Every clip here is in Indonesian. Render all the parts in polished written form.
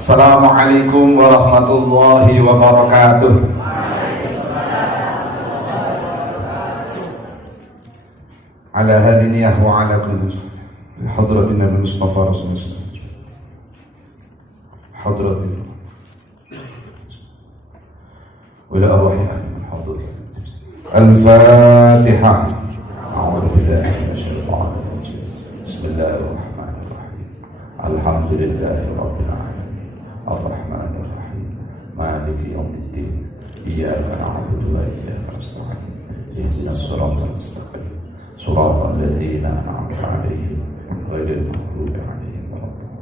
Assalamualaikum warahmatullahi wabarakatuh. Ala hadiniyah wa ala kulli hadratin Nabi Mustafa Rasulullah hadratin wa ila arwahi al-hadir. Al-Fatihah. A'udzu billahi minasyaitonir rajim. Bismillahirrahmanirrahim. Alhamdulillahi rabbil alamin. Ar-Rahmanir Rahim. Maliki yaumiddin. Iyyaka na'budu wa iyyaka nasta'in. Ihdinas siratal mustaqim. Shiratal ladzina an'amta 'alaihim ghairil maghdubi 'alaihim waladdallin.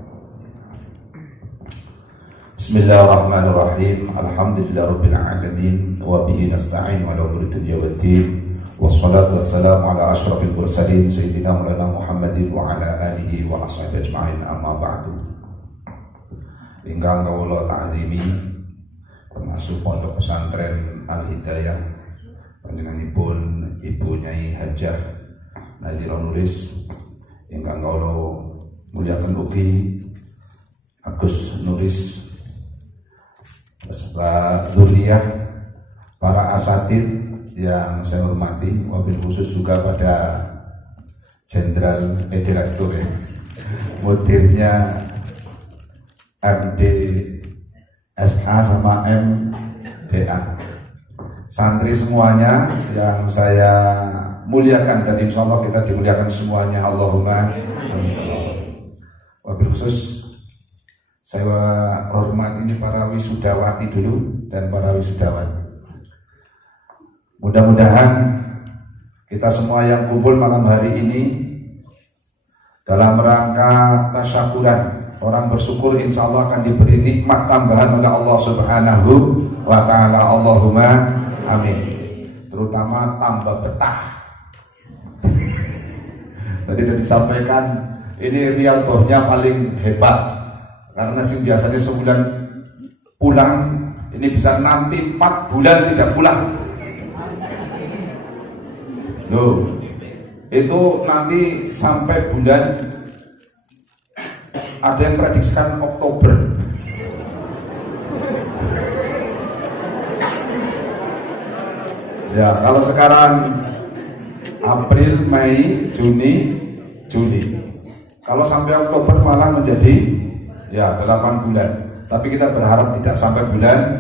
Bismillahirrahmanirrahim. Alhamdulillahirabbil alamin wa bihi nasta'in wa ala umuri dunya waddin. Wassalatu wassalamu ala asyrafil mursalin sayyidina Maulana Muhammadin wa ala alihi wa ashabihi ajma'in. Amma ba'du. Ingkang kawula ta'zimi termasuk pondok pesantren Al-Hidayah panjenenganipun Ibu Nyai Hajah Nadhira Nuris, ingkang kawula muliaken ugi Agus Nuris beserta dzurriyyah, para asatid yang saya hormati, wabil khusus juga pada Jenderal Direktur ya, mudirnya MD SA sama MDA, santri semuanya yang saya muliakan dan insya Allah kita dimuliakan semuanya, Allahumma amin. Wabil khusus saya hormati ini para wisudawati dulu dan para wisudawan. Mudah-mudahan kita semua yang kumpul malam hari ini dalam rangka tasyakuran, orang bersyukur insya Allah akan diberi nikmat tambahan oleh Allah Subhanahu wa ta'ala, Allahumma amin. Terutama tambah betah. Tadi sudah disampaikan, ini rialdohnya paling hebat, karena sih biasanya sebulan pulang, ini bisa nanti 4 bulan tidak pulang. Loh, itu nanti sampai bulan, ada yang prediksikan Oktober. Ya, kalau sekarang April, Mei, Juni, Juli. Kalau sampai Oktober malah menjadi ya 8 bulan. Tapi kita berharap tidak sampai bulan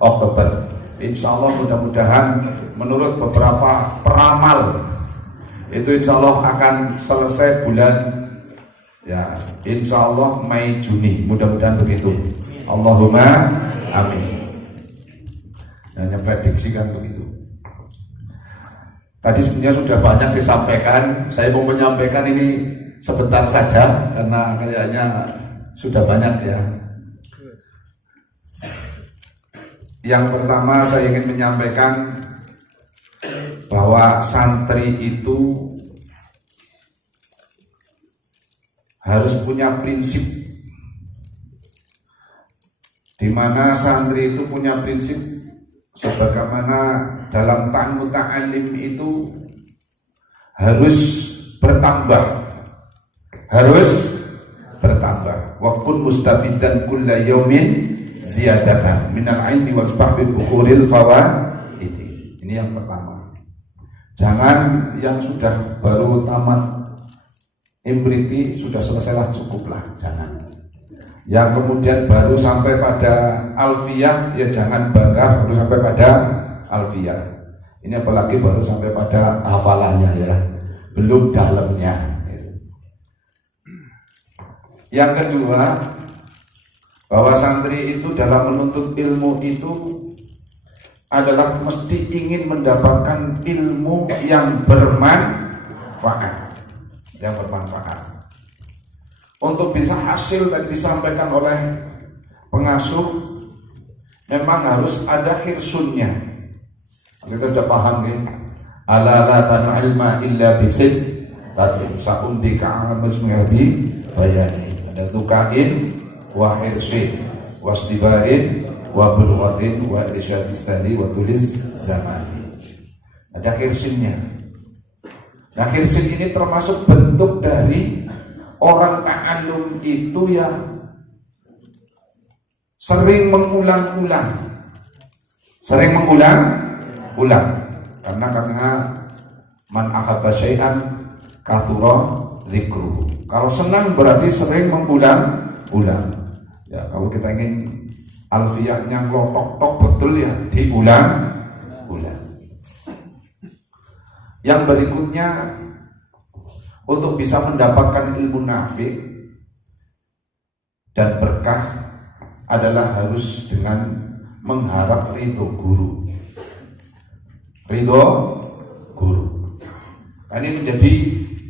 Oktober. Insya Allah mudah-mudahan menurut beberapa peramal itu insya Allah akan selesai bulan ya insya Allah Mei Juni, mudah-mudahan begitu. Allahumma amin. Hanya prediksikan begitu. Tadi sebenarnya sudah banyak disampaikan. Saya mau menyampaikan ini sebentar saja karena kayaknya sudah banyak ya. Yang pertama saya ingin menyampaikan bahwa santri itu harus punya prinsip, di mana santri itu punya prinsip sebagaimana dalam ta'an muta'alim itu harus bertambah, wa kun mustafidan kulla yaumin ziyadatan minal ilmi wal fahmi bukhuril fawaid. Ini yang pertama. Jangan yang sudah baru tamat imriti sudah selesailah cukuplah, jangan. Yang kemudian baru sampai pada alfiyah ya jangan bangga baru sampai pada alfiyah. Ini apalagi baru sampai pada hafalannya ya, belum dalamnya. Yang kedua, bahwa santri itu dalam menuntut ilmu itu adalah mesti ingin mendapatkan ilmu yang bermanfaat, Untuk bisa hasil tadi disampaikan oleh pengasuh, memang harus ada hirsunnya. Kita sudah paham ya. Ala la tan'al ilma illa bisid tatin sa'undika amasmihabi bayani. Ada tukain wa hirsin wasdibarin wa bulwatin wa irsyadistani wa tulis zamani. Ada hirsinnya. Nah hirsin ini termasuk bentuk dari orang ta'allum itu ya sering mengulang-ulang. Karena man ahabba syai'an kathura dzikruhu. Kalau senang berarti sering mengulang-ulang. Ya, kalau kita ingin alfiyahnya ngelotok-tok betul ya diulang-ulang. Yang berikutnya, untuk bisa mendapatkan ilmu nafi dan berkah adalah harus dengan mengharap ridho guru. Ini menjadi,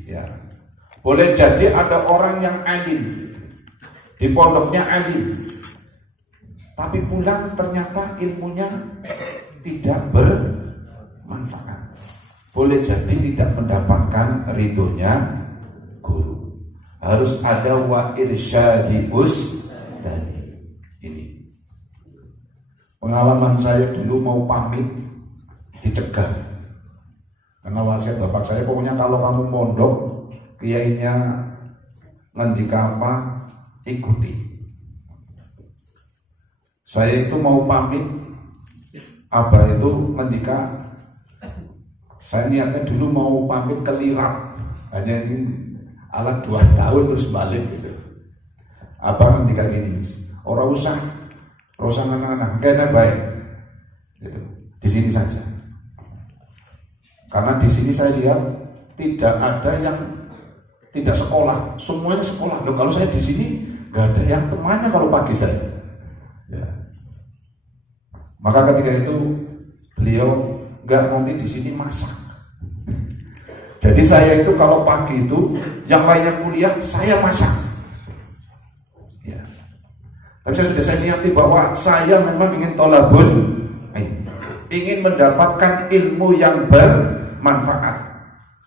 ya, boleh jadi ada orang yang alim, di pondoknya alim, tapi pulang ternyata ilmunya tidak bermanfaat. Boleh jadi tidak mendapatkan ridhonya guru. Harus ada wa irsyadi ustadi. Ini pengalaman saya dulu mau pamit dicegah, karena wasiat bapak saya, pokoknya kalau kamu mondok kiainya ngendika apa ikuti. Saya itu mau pamit, abah itu ngendika, saya niatnya dulu mau pamit ke Lirap, hanya ini alat 2 tahun terus balik gitu. Abah ngendika gini, orang usah anak-anak, kayaknya baik gitu. Di sini saja. Karena di sini saya lihat tidak ada yang tidak sekolah, semuanya sekolah. Loh, kalau saya di sini nggak ada yang temannya kalau pagi saya. Ya. Maka ketika itu beliau nggak, nanti di sini masak. Jadi saya itu kalau pagi itu yang lainnya kuliah, saya masak. Ya. Tapi saya niati bahwa saya memang ingin tolabul, ingin mendapatkan ilmu yang bermanfaat.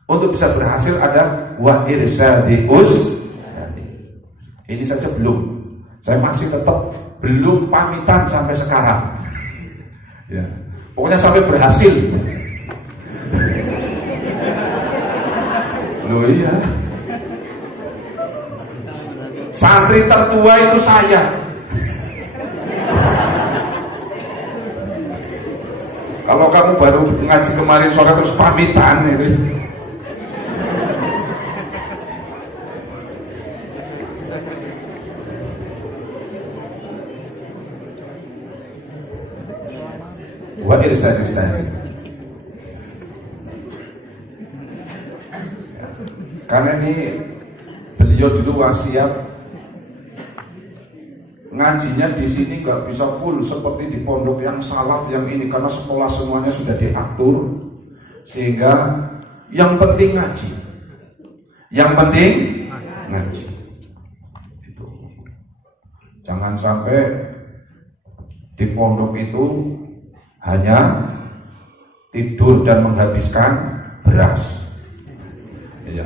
Untuk bisa berhasil ada wa irsyadi ustadi. Ini saja belum. Saya masih tetap belum pamitan sampai sekarang. Ya. Pokoknya sampai berhasil. Loh iya. Santri tertua itu saya. Kalau kamu baru ngaji kemarin sore terus pamitan itu. Wa irsyad ustadi. Karena ini beliau dulu wasiat ngajinya di sini nggak bisa full seperti di pondok yang salaf yang ini, karena sekolah semuanya sudah diatur, sehingga yang penting ngaji, itu. Jangan sampai di pondok itu hanya tidur dan menghabiskan beras. Ya.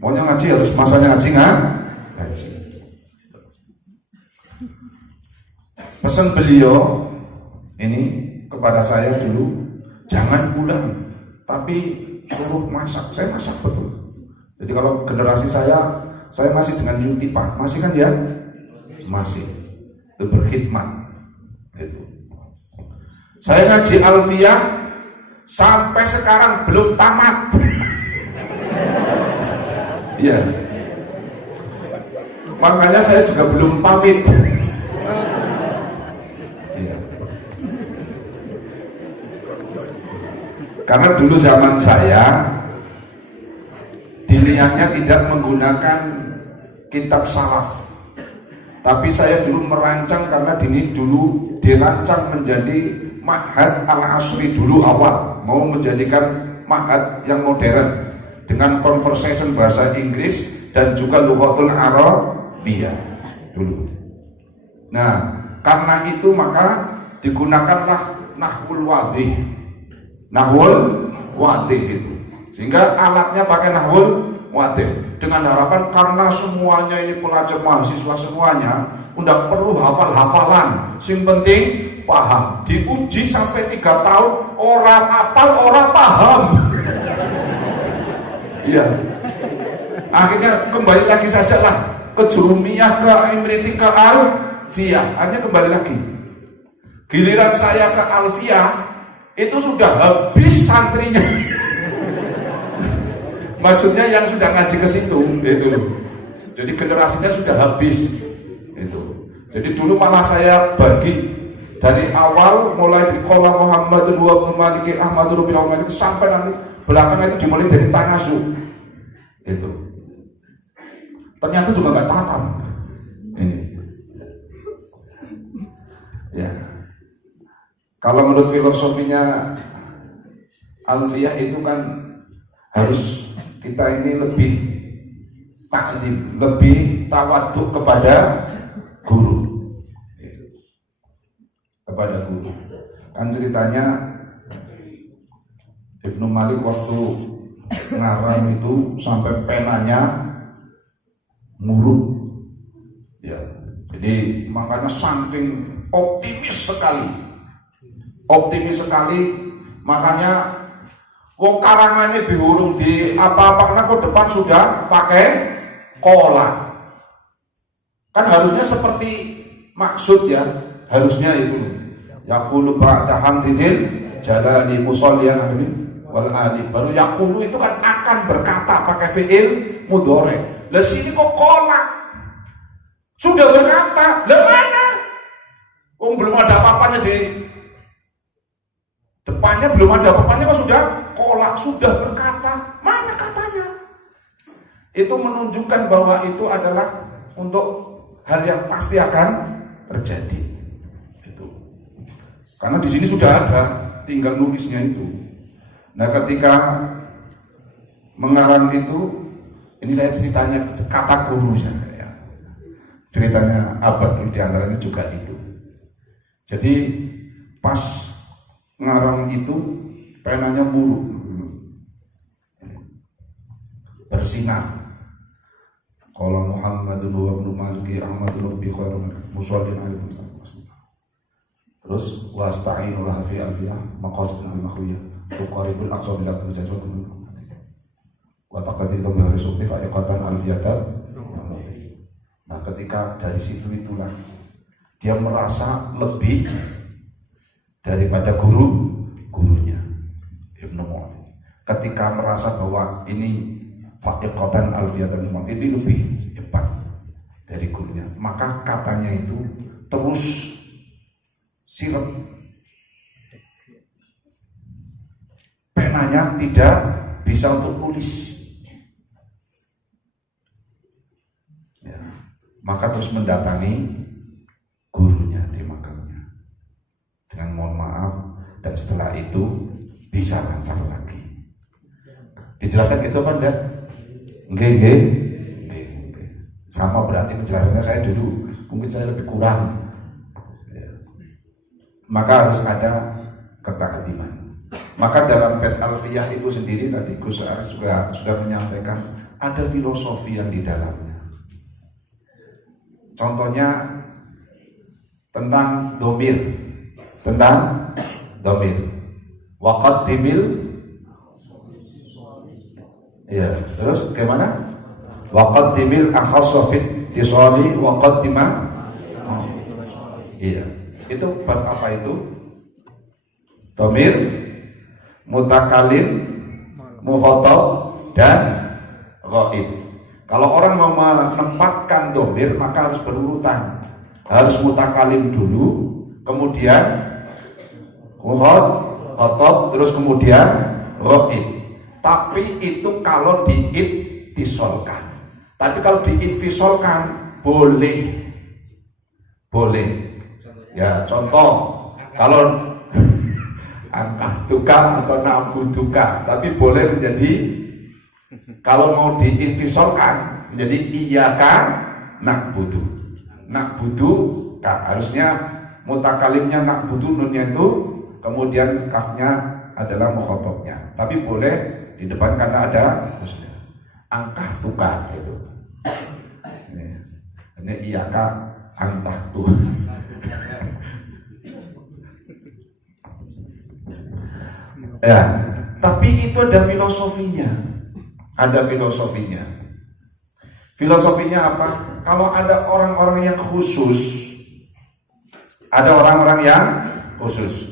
Maunya ngaji harus masanya ngaji. Pesan beliau ini kepada saya dulu, jangan pulang tapi suruh masak. Saya masak betul. Jadi kalau generasi saya masih dengan Yuti Pak, masih kan ya? Masih. Itu berkhidmat. Itu. Saya ngaji alfiyah sampai sekarang belum tamat. Iya. Makanya saya juga belum pamit. Iya. Karena dulu zaman saya dilihatnya tidak menggunakan kitab salaf. Tapi saya dulu merancang, karena ini dulu dirancang menjadi Ma'had al-Asri dulu awal, mau menjadikan Ma'had yang modern dengan conversation bahasa Inggris dan juga lughatul Arabiyah dulu. Nah, karena itu maka digunakanlah nahwul wadih. Nahwul wadih itu. Sehingga alatnya pakai nahwul wadih. Dengan harapan karena semuanya ini pelajar mahasiswa semuanya, udah perlu hafal-hafalan. Sing penting paham. Diuji sampai 3 tahun, orang hafal, orang paham. Iya. Akhirnya kembali lagi saja lah ke Jurumiyah, ke Imriti, ke alfiyah, hanya kembali lagi. Giliran saya ke alfiyah, itu sudah habis santrinya. Maksudnya yang sudah ngaji ke situ, itu loh. Jadi generasinya sudah habis, itu. Jadi dulu malah saya bagi dari awal mulai di Qala Muhammadun wa ibnu Maliki Ahmadur bin Malik sampai nanti belakang itu dimulai dari tanasu. Itu. Ternyata juga nggak tatam. Ini. Ya. Kalau menurut filosofinya alfiyah itu kan harus kita ini lebih ta'zim, lebih tawaduk kepada guru. Kepada guru. Kan ceritanya Ibnu Malik waktu ngarang itu sampai penanya muruk. Ya. Jadi makanya saking optimis sekali. Optimis sekali, makanya wong karangannya diurung di apa-apa karena kok depan sudah pakai kola. Kan harusnya seperti maksud ya, harusnya itu. Yaqulu ba'da hamdil jalali musalliyan wal ali. Baru yaqulu itu kan akan berkata pakai fi'il mudhari. Lah sini kok kola. Sudah berkata, lah mana? Belum ada apa-apanya di depannya, belum ada apa-apanya kok sudah kolak, sudah berkata, mana katanya? Itu menunjukkan bahwa itu adalah untuk hal yang pasti akan terjadi. Itu. Karena di sini sudah ada, tinggal nulisnya itu. Nah, ketika mengarang itu, ini saya ceritanya kata guru saya, ya. Ceritanya abad di antaranya juga itu. Jadi pas ngarang itu penanya muruk, bersinar. Qala Muhammadun wa ibnu Maliki Ahmadun bi khairun musallin alaihi wasallam. Terus wasta'inu laha fi alfiyah maqasid al-makhwiyah tuqaribul aqsa bil mujazat wa taqaddim bi risukti fa'iqatan alfiyata. Nah, ketika dari situ itulah dia merasa lebih daripada gurunya Ibnu Malik. Ketika merasa bahwa ini fa'iqatan alfiyatan ini lebih hebat dari gurunya, maka katanya itu terus sirep, penanya tidak bisa untuk nulis ya. Maka terus mendatangi gurunya di makamnya dengan mohon maaf, dan setelah itu bisa lancar lagi. Dijelaskan gitu kan enggak? Nggih. Sama berarti penjelasannya saya dulu, mungkin saya lebih kurang. Maka harus ada ketakdiman. Maka dalam bait alfiyah itu sendiri tadi Gus Aris juga sudah menyampaikan ada filosofi yang di dalamnya. Contohnya tentang domir. Waqaddimil, ya, terus bagaimana? Waqaddimil akhassa fit tisali waqaddima. Iya. Itu bab apa itu? Domir, mutakalim, mukhatab, dan ghaib. Kalau orang mau menempatkan domir maka harus berurutan. Harus mutakalim dulu, kemudian mukhatab, terus kemudian ghaib. Tapi itu kalau diinfisolkan. Tapi kalau diinfisolkan boleh. Ya, contoh kalau angkah duka atau na'buduka, tapi boleh menjadi, kalau mau diinfisolkan menjadi iyyaka na'budu. Na'budu harusnya mutakalimnya na'budu, nunnya itu, kemudian kafnya adalah mukhatabnya. Tapi boleh di depan karena ada angkah tuka itu. Ini iyyaka antahtu. Ya, tapi itu ada filosofinya. Filosofinya apa? Kalau ada orang-orang yang khusus Ada orang-orang yang khusus.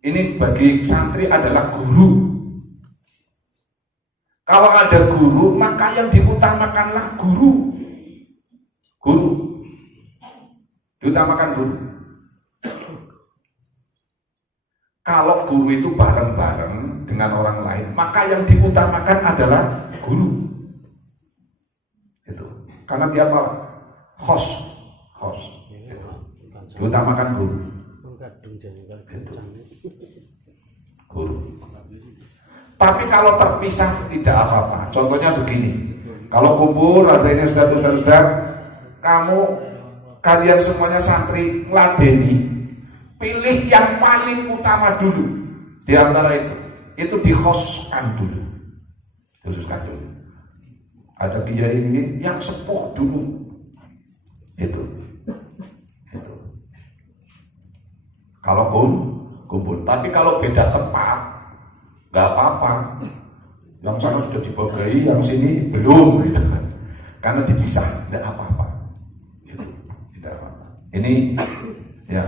Ini bagi santri adalah guru. Kalau ada guru, maka yang diutamakanlah guru. Guru. Diutamakan guru. Kalau guru itu bareng-bareng dengan orang lain, maka yang diutamakan adalah guru. Itu. Karena dia apa? Host. Diutamakan guru. Gitu. Guru. Tapi kalau terpisah tidak apa-apa. Contohnya begini. Kalau kumpul ada ini ustaz, kalian semuanya santri ngeladeni, pilih yang paling utama dulu di antara itu dihostkan dulu. Khususkan dulu. Ada kiai ini yang sepuh dulu. Itu. Kalau kumpul, tapi kalau beda tempat nggak apa-apa. Yang sana sudah dibagai, yang sini belum, gitu kan? Karena dipisah, tidak apa-apa. Gitu. Tidak apa-apa. Ini ya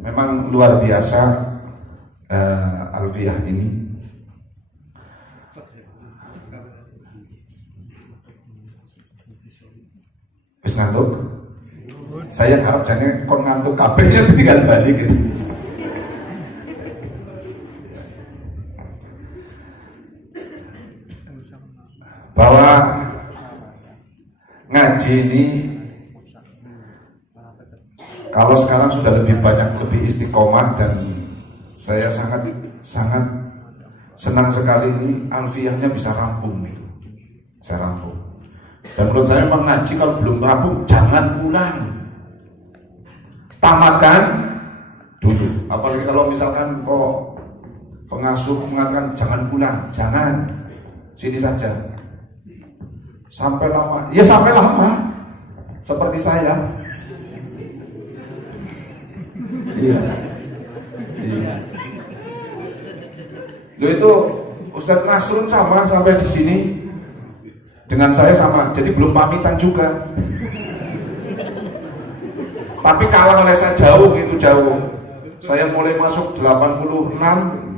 memang luar biasa Alfiyah ini. Wis ngantuk? Saya harap jangan kon ngantuk kabehnya tinggal balik gitu. Bahwa ngaji ini kalau sekarang sudah lebih banyak, lebih istiqomah, dan saya sangat senang sekali ini alfiyahnya bisa rampung gitu. Saya rampung. Dan menurut saya memang ngaji kalau belum rampung jangan pulang. Tamatkan dulu. Apalagi kalau misalkan pengasuh mengatakan jangan pulang, jangan, sini saja. Sampai lama, ya sampai lama. Seperti saya. Iya. Lo itu Ustadz Nasrun sama sampai di sini dengan saya sama, jadi belum pamitan juga. Tapi kalah oleh saya jauh, itu jauh. Saya mulai masuk 86,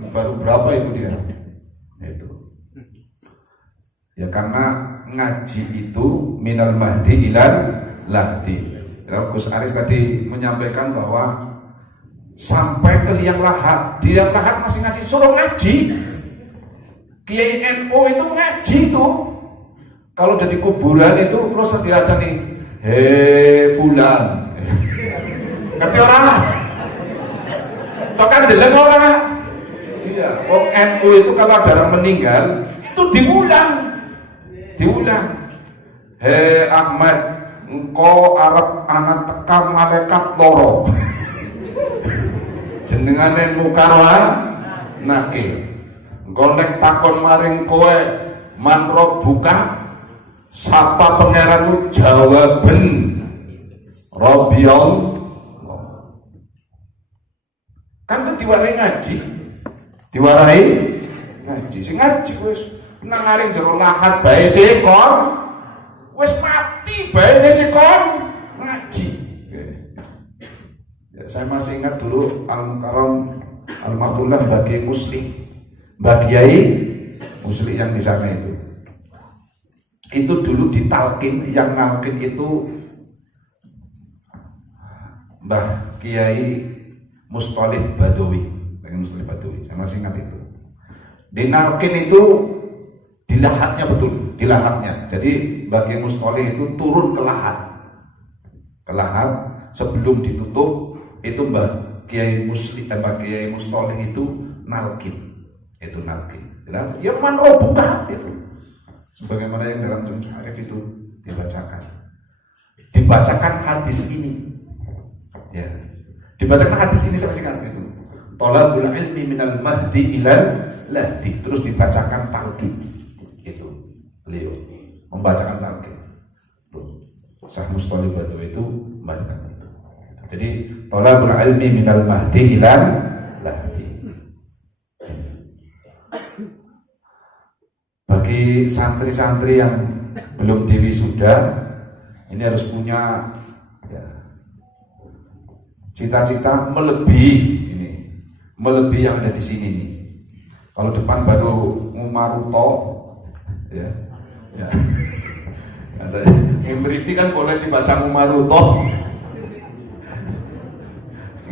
baru berapa itu dia? Itu. Ya karena ngaji itu minal mahdi ilal lahdi. Gus Aris tadi menyampaikan bahwa sampai ke liang lahat, di liang lahat masih ngaji, suruh ngaji. Kiai NU itu ngaji itu. Kalau jadi kuburan itu terus ada nih, hei fulan. Ngerti orang? Sokan deleng orang. Iya, NU itu kalau ada orang meninggal itu diulang. Hei Ahmad, engkau Arab anak tekam malaikat loro. Jenengane mukarwa nakir. Engkau nek takon maring kowe manro buka, sapa pangeranmu jawaben Rabiul. Kan itu diwarai ngaji. Sing ngaji wis nang aring jero lahat bae sekon. Wis mati bae sekon ngaji. Ya, saya masih ingat dulu Al-Mukarram Al-Mahfullah bagi Muslim, bagi Kiai Muslim yang di sana itu. Itu dulu ditalkin, yang nalkin itu Mbah Kiai Mustolih Badawi, saya masih ingat itu. Di nalkin itu di lahatnya, betul, di lahatnya. Jadi bagi Mustolih itu turun ke lahat, sebelum ditutup itu Mbah Kiai Mustolih itu nalkin. Ya manro buka itu. Sebagaimana yang dalam Jum'ah Arif itu dibacakan hadis ini. Ya. Dibacakan hadis ini saya masih ingat itu. Thalabul ilmi minal mahdi ilal lahdi. Terus dibacakan talqin. Itu beliau membacakan talqin. Syekh Mustolih Badawi itu membacakan itu. Jadi thalabul ilmi minal mahdi ilal lahdi. Bagi santri-santri yang belum diwisuda, ini harus punya ya, cita-cita melebihi ini, melebihi yang ada di sini nih. Kalau depan baru Umaruto, ya, ya. Ada Imriti kan boleh dibaca Umaruto.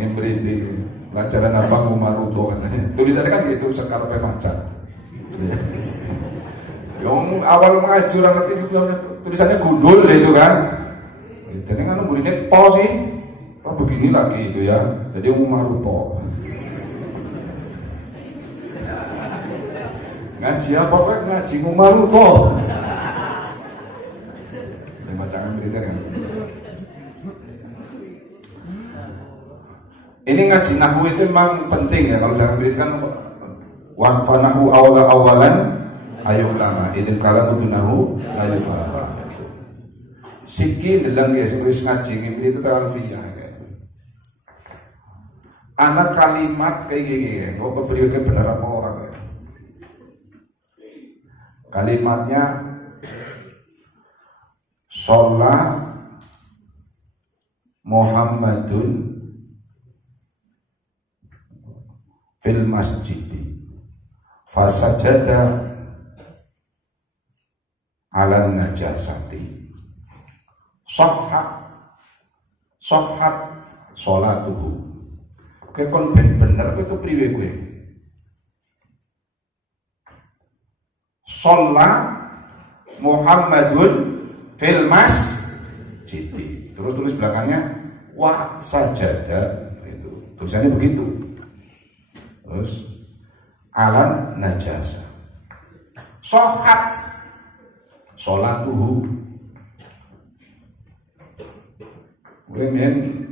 Imriti, pelajaran apa Umaruto katanya. Tulisannya kan gitu, sekar macan. Ya. Yang awal mengaji orang ngerti tulisannya gundul itu kan. Jadi kan muridnya to sih, kok begini lagi itu ya. Jadi Umaruto. Ngaji apa kan ngaji Umaruto. Bacaan militer kan. Ini ngaji nahwu itu memang penting ya, kalau jangan militer kan waqfanahu awalan ayo lama idin kala butunahu layu faham. Siki dalam ya wis ngaji ini itu alfiyah ya. Anak kalimat kayak gini, kok periode benar apa orang ya? Kalimatnya sholat Muhammadun fil masjid fasajada ala najasati sahhat sholatuhu. Kowe kon ben bener kowe kepriwe kowe? Sholat Muhammadun fil masjid. Terus tulis belakangnya wa sajada, itu tulisannya begitu. Terus alan najasa shohat sholatuhu. Gue men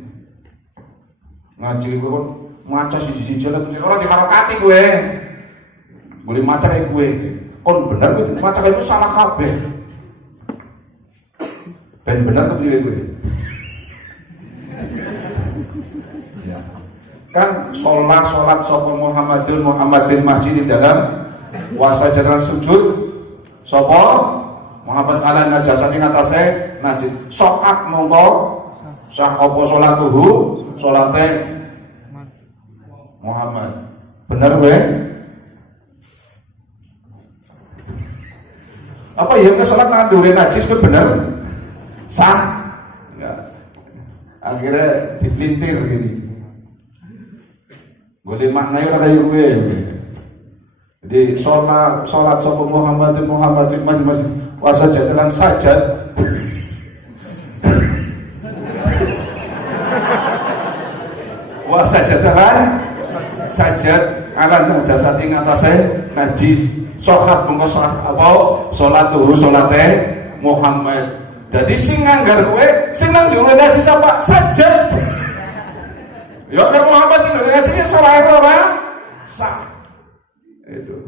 ngaji gue maca siji-siji lah, orang diharokati gue boleh maca kayak gue kon bener gue maca kayak itu salah kabeh. Ben benar tuh gue. Ya. Kan sholat sapa Muhammadin masjid di dalam wasajatan sujud sapa Muhammad ala najasati ngatasé najis. Sholat mongko sah apa sholatuhu sholate Muhammad. Bener gue? Apa ya ke sholat ngandure najis gue bener? Sah enggak, akhirnya dipelintir gini, boleh maknanya kayak gue. Jadi sholat sapa Muhammadin masih wasajatan sajad. Wasajatan sajad ala najasati ngatasé najis. Sholat mongko apa sholatuhu sholate Muhammad. Jadi sing nganggar kowe, sing nang dhuwur najis apa? Sajad. Ya nek Muhammad sing dhuwur najis ya salah ora sah. Itu.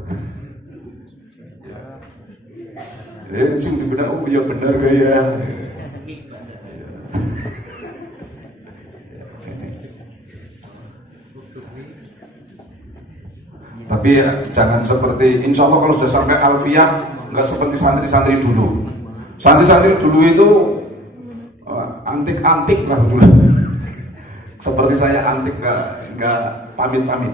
Ya. Sing dibenak oh ya bener kaya. Tapi ya, jangan seperti insya Allah kalau sudah sampai alfiyah nggak seperti santri-santri dulu. Santri-santri dulu itu antik-antik lah dulu. Seperti saya antik nggak pamit-pamit.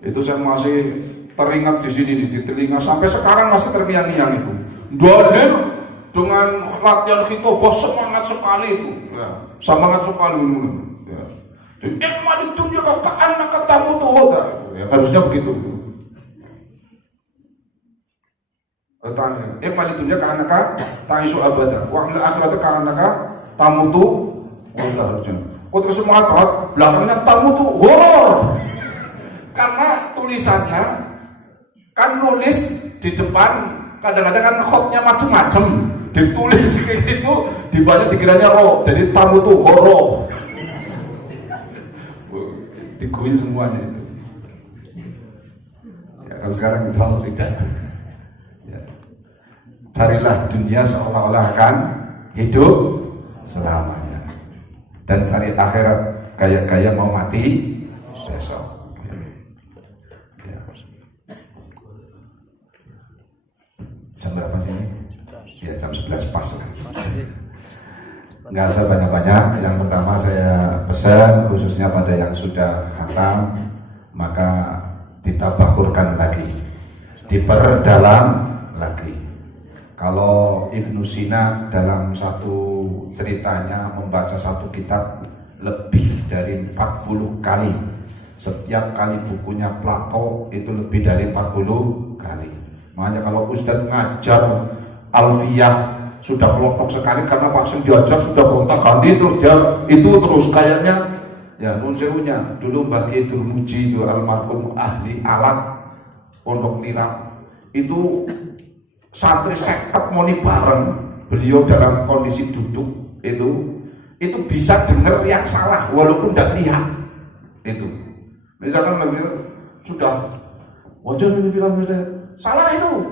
Itu saya masih teringat di sini di telinga sampai sekarang masih terngiang-ngiang itu. Dalil dengan latihan khitobah semangat sekali itu, ya, semangat sekali itu. Ya. Ikmal itu dia anak katamu tuh, ya, harusnya begitu. Tanya, ikmal itu dia anak taisu abada, wa al akhiratu anak tamu tuh, harusnya. Kok terus semangat banget, belakangnya tamu tuh horor. Karena tulisannya kan nulis di depan kadang-kadang kan khotnya macam-macam, ditulis kayak gitu dibaca dikiranya roh, jadi tamu tuh horor. Dikuin semuanya itu. Ya, kalau sekarang kalau tidak, ya. Carilah dunia seolah-olah akan hidup selamanya, dan cari akhirat kayak mau mati besok. Ya. Jam berapa sih ini? Ya jam 11 pas kan. Nggak usah banyak-banyak. Yang pertama saya pesan khususnya pada yang sudah khatam, maka ditabakurkan lagi, diperdalam lagi. Kalau Ibnu Sina dalam satu ceritanya membaca satu kitab lebih dari 40 kali. Setiap kali bukunya Plato itu lebih dari 40 kali. Makanya kalau Ustadz ngajar Alfiyah sudah kelompok sekali karena Pak Sen diajar sudah gonta ganti terus dia itu terus kayaknya ya nun sewunya dulu bagi Durmuji itu almarhum ahli alat Pondok Nira itu santri seket moni bareng beliau dalam kondisi duduk itu bisa dengar yang salah walaupun tidak lihat itu misalkan beliau sudah wajah ini bilang salah itu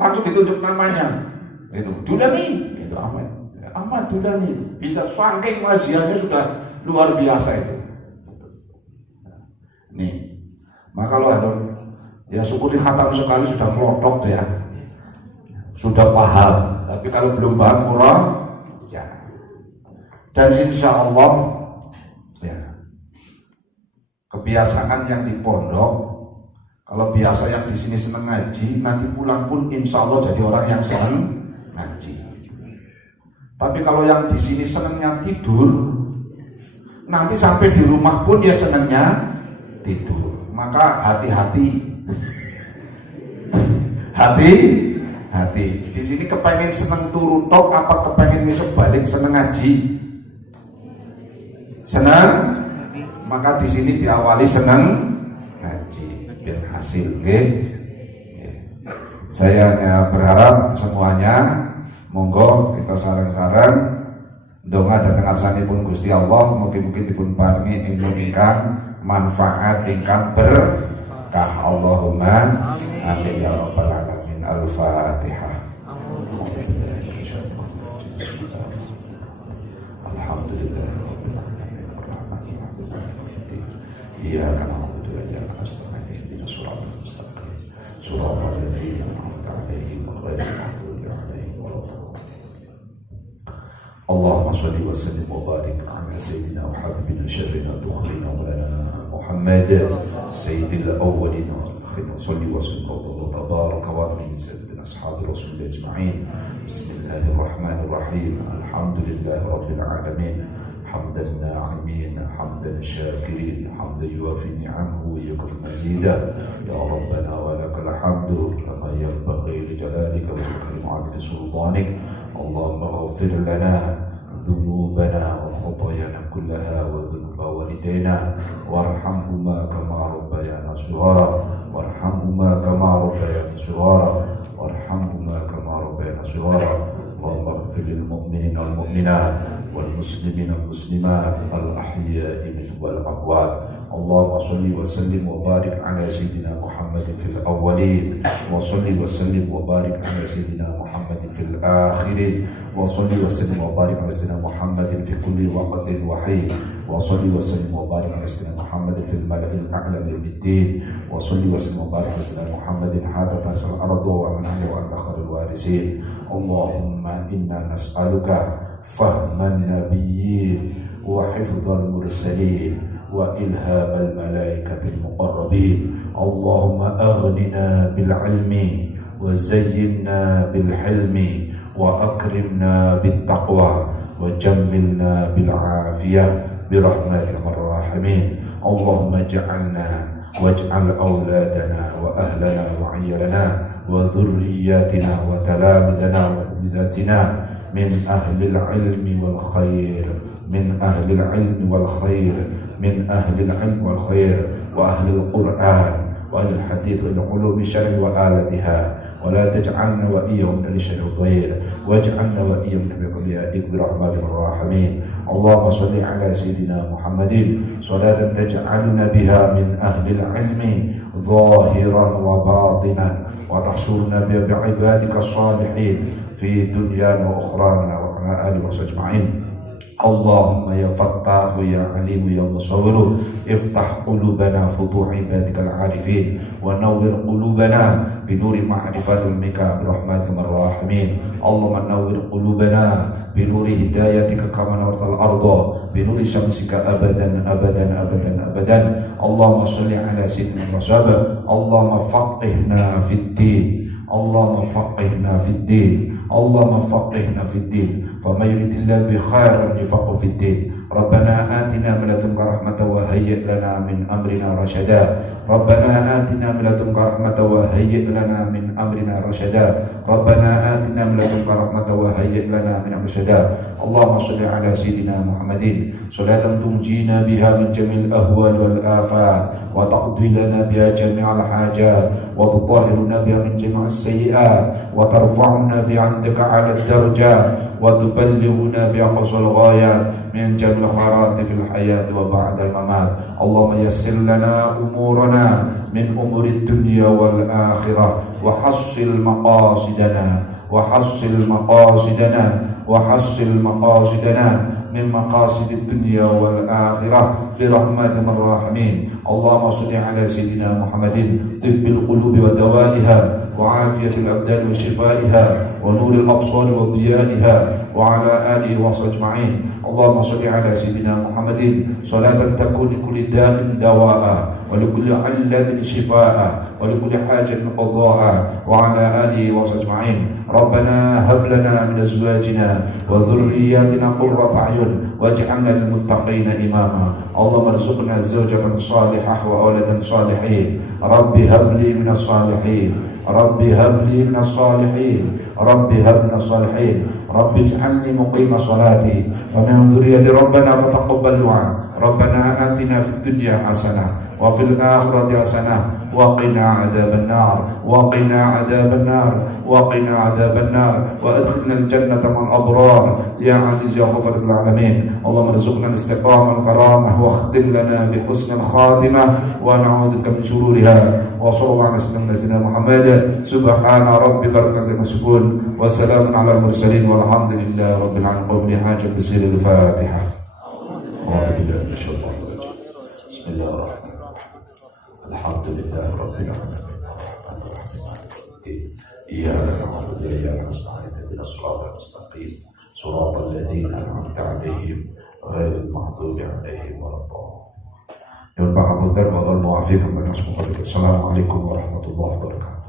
langsung ditunjuk namanya itu Dulani itu Ahmad Dulani bisa saking maziannya sudah luar biasa itu nih maka kalau ada ya syukur khatam sekali sudah melotok ya sudah paham tapi kalau belum paham kurang ya. Dan insya Allah ya kebiasaan yang di pondok kalau biasa yang di sini seneng ngaji, nanti pulang pun insya Allah jadi orang yang seneng ngaji. Tapi kalau yang di sini senengnya tidur, nanti sampai di rumah pun dia senengnya tidur. Maka hati-hati. Hati. Di sini kepengen seneng turu tok, apa kepengen besok balik seneng ngaji? Seneng? Maka di sini diawali seneng hasil saya berharap semuanya monggo kita sareng-sareng donga dhateng asmanipun Gusti Allah mugi-mugi dipun paringi ilmu ingkang manfaat ingkang berkah Allahumma amin ya rabbal alamin. Al-Fatihah. Alhamdulillah iyyaka na'budu wa iyyaka nasta'in صراط الذين أنعمت عليهم غير المغضوب عليهم ولا الضالين. اللهم صل وسلم وبارك على سيدنا وحبيبنا شفينا دخلنا مولانا محمد سيد الأولين والآخرين صل وسلم وتبارك وتعالى سيدنا أصحاب رسول الله أجمعين. بسم الله الرحمن الرحيم. الحمد لله رب العالمين حمدا الناعمين حمدا الشاكرين حمدا يوافي نعمه ويكفي مزيدا يا ربنا ولك الحمد كما ينبغي لجلالك وكرم عدل سلطانك. اللهم اغفر لنا ذنوبنا وخطايانا كلها وذنوب والدينا وارحمهما كما ربيانا صغارا وارحمهما كما ربيانا صغارا وارحمهما كما ربيانا صغارا. اللهم اغفر للمؤمنين والمؤمنات والمسلمين والمسلمات الأحياء منهم والأموات. اللهم صل وسلم وبارك على سيدنا محمد في الأولين وصل وسلم وبارك على سيدنا محمد في الآخرين وصل وسلم وبارك على سيدنا محمد في كل وقت وحين وصل وسلم وبارك على سيدنا محمد في الملأ الأعلى من الدين وصل وسلم وبارك على سيدنا محمد حتى ترسل الأرض ومن عليه وأنت خير الوارثين. اللهم إنا نسألك فهم النبيين وحفظ المرسلين وإلهام الملائكة المقربين. اللهم أغننا بالعلم وزينا بالحلم وأكرمنا بالتقوى وجملنا بالعافية برحمتك الراحمين. اللهم اجعلنا واجعل أولادنا وأهلنا وعيالنا وذرياتنا وتلامذنا وتلميذاتنا من أهل العلم والخير من أهل العلم والخير من أهل العلم والخير وأهل القرآن وأهل الحديث والعلوم الشرع وآلتها ولا تجعلنا وإياهم من الشر الضير واجعلنا وإياهم من أوليائك برحمتك الراحمين. اللهم صل على سيدنا محمد صلاة تجعلنا بها من أهل العلم ظاهرا وباطنا وتحشرنا بها بعبادك الصالحين في دنيانا وأخرانا وعلى آله وصحبه أجمعين. Allahumma ya Fattahu ya Alimu ya Musawiru, iftah qulubana futuh ibadikal arifin, wa nawwir qulubana binuri ma'rifat ilmika birahmatika marrahimin. Allahumma nawwir qulubana binuri hidayatika kama nawwartal arda binuri syamsika abadan abadan abadan abadan. Allahumma shalli ala sayyidina Muhammad. Allahumma faqihna fid din, Allahumma faqihna fid din, Allahumma faqihna fid din. فَمَنْ يُرِدِ اللَّهُ بِهِ خَيْرًا يُفَقِّهْهُ فِي الدِّينِ. رَبَّنَا آتِنَا مِن لَّدُنكَ رَحْمَةً وَهَيِّئْ لَنَا مِنْ أَمْرِنَا رَشَدًا. رَبَّنَا آتِنَا مِن لَّدُنكَ رَحْمَةً وَهَيِّئْ لَنَا مِنْ أَمْرِنَا رَشَدًا. رَبَّنَا آتِنَا مِن لَّدُنكَ رَحْمَةً وَهَيِّئْ لَنَا مِنْ أَمْرِنَا رَشَدًا. اللهم صل على سيدنا محمد صلاة تنجينا بها من جميع الأهوال والآفات، وتقضي لنا بها جميع الحاجات، وتطهرنا بها من جميع السيئات، وترفعنا بها عندك على الدرجات، وتبلغنا بأقصى الغايات من جميع الخيرات في الحياة وبعد الممات. اللهم يسر لنا أمورنا من أمور الدنيا والآخرة، وحصل مقاصدنا، وحصل مقاصدنا، وحصل مقاصدنا من مقاصد الدنيا والآخرة برحمة الراحمين. اللهم صل على سيدنا محمد طب القلوب ودوائها، وعافية الأبدان وشفائها، ونور الأبصار وضيائها، وعلى آله وصحبه أجمعين. اللهم صل على سيدنا محمد صلاة تكون لكل داء دواء، ولكل علة شفاء، ولكل حاجة قضاء، وعلى آله وصحبه أجمعين. ربنا هب لنا من أزواجنا وذرياتنا قرة أعين واجعلنا للمتقين إماما. اللهم ارزقنا زوجة صالحة وأولادا صالحين. رب هب لي من الصالحين، رب هب لي من الصالحين، رب هب من الصالحين. رب اجعلني مقيم صلاتي ومن ذريتي ربنا فتقبل دعاء. ربنا آتنا في الدنيا حسنة وفي الآخرة حسنة وقنا عذاب النار، وقنا عذاب النار، وقنا عذاب النار، وادخلنا الجنة مع الأبرار يا عزيز يا غفور العالمين. اللهم ارزقنا الاستقامة والكرامة، واختم لنا بحسن الخاتمة، ونعوذ بك من شرورها. وصلى الله على سيدنا محمد. سبحان ربك رب العزة عما يصفون، وسلام على المرسلين، والحمد لله رب العالمين. قوم بحاجة بسير الفاتحة. أعوذ بالله من الشيطان الرجيم. بسم الله الرحمن الرحيم. الحمد لله رب العالمين. إياك نعبد وإياك نستعين، اهدنا الصراط المستقيم صراط الذين أنعمت عليهم غير المغضوب عليهم ولا الضالين. Yang Pak Abu Dhar wa al-Mu'afiq. Assalamualaikum warahmatullahi wabarakatuh.